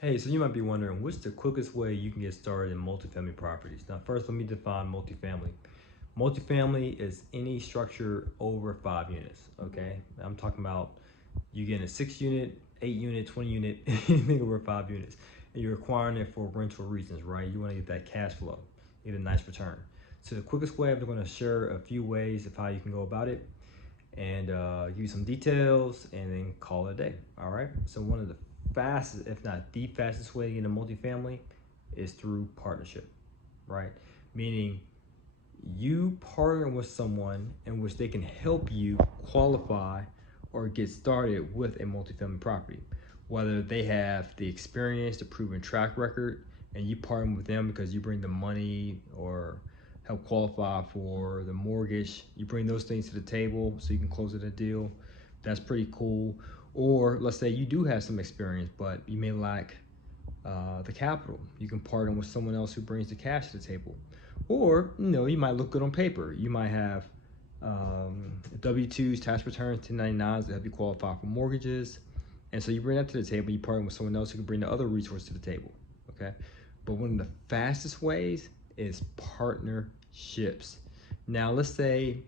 Hey, so you might be wondering, what's the quickest way you can get started in multifamily properties? Now, first, let me define multifamily. Multifamily is any structure over 5 units, okay? I'm talking about you getting a 6 unit, 8 unit, 20 unit, anything over 5 units. And you're acquiring it for rental reasons, right? You want to get that cash flow, get a nice return. So the quickest way, I'm going to share a few ways of how you can go about it and give you some details and then call it a day. All right. So one of the fastest, if not the fastest way to get into multifamily is through partnership, right? Meaning you partner with someone in which they can help you qualify or get started with a multifamily property. Whether they have the experience, the proven track record, and you partner with them because you bring the money or help qualify for the mortgage, you bring those things to the table so you can close it a deal. That's pretty cool. Or let's say you do have some experience, but you may lack the capital. You can partner with someone else who brings the cash to the table. Or, you might look good on paper. You might have W-2s, tax returns, 1099s that help you qualify for mortgages. And so you bring that to the table, you partner with someone else who can bring the other resources to the table, okay? But one of the fastest ways is partnerships. Now, let's say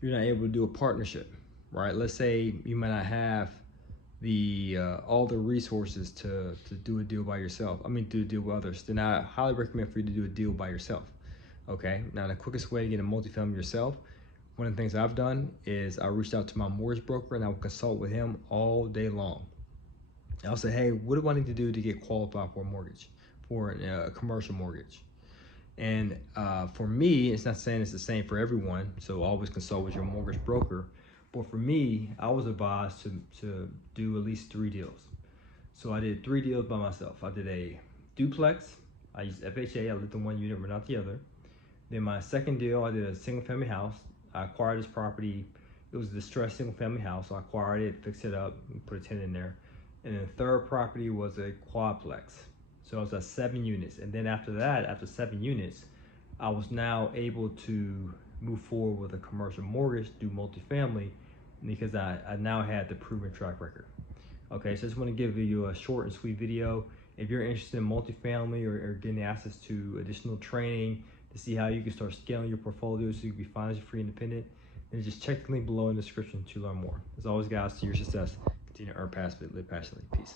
you're not able to do a partnership, right? Let's say you might not have the all the resources to do a deal by yourself. I mean, do a deal with others. Then I highly recommend for you to do a deal by yourself. Okay. Now, the quickest way to get a multifamily yourself, one of the things I've done is I reached out to my mortgage broker and I will consult with him all day long. I'll say, hey, what do I need to do to get qualified for a mortgage, for a commercial mortgage? And for me, it's not saying it's the same for everyone, so always consult with your mortgage broker. But for me, I was advised to do at least 3 deals. So I did 3 deals by myself. I did a duplex. I used FHA. I lived in one unit, but not the other. Then my second deal, I did a single family house. I acquired this property. It was a distressed single family house. So I acquired it, fixed it up, and put a tenant in there. And then the third property was a quadplex. So it was at 7 units. And then after that, after 7 units, I was now able to move forward with a commercial mortgage, do multifamily, because I now had the proven track record. Okay, so I just want to give you a short and sweet video. If you're interested in multifamily or getting access to additional training to see how you can start scaling your portfolio so you can be financially free and independent, then just check the link below in the description to learn more. As always, guys, to your success, continue to earn passive, live passionately. Peace.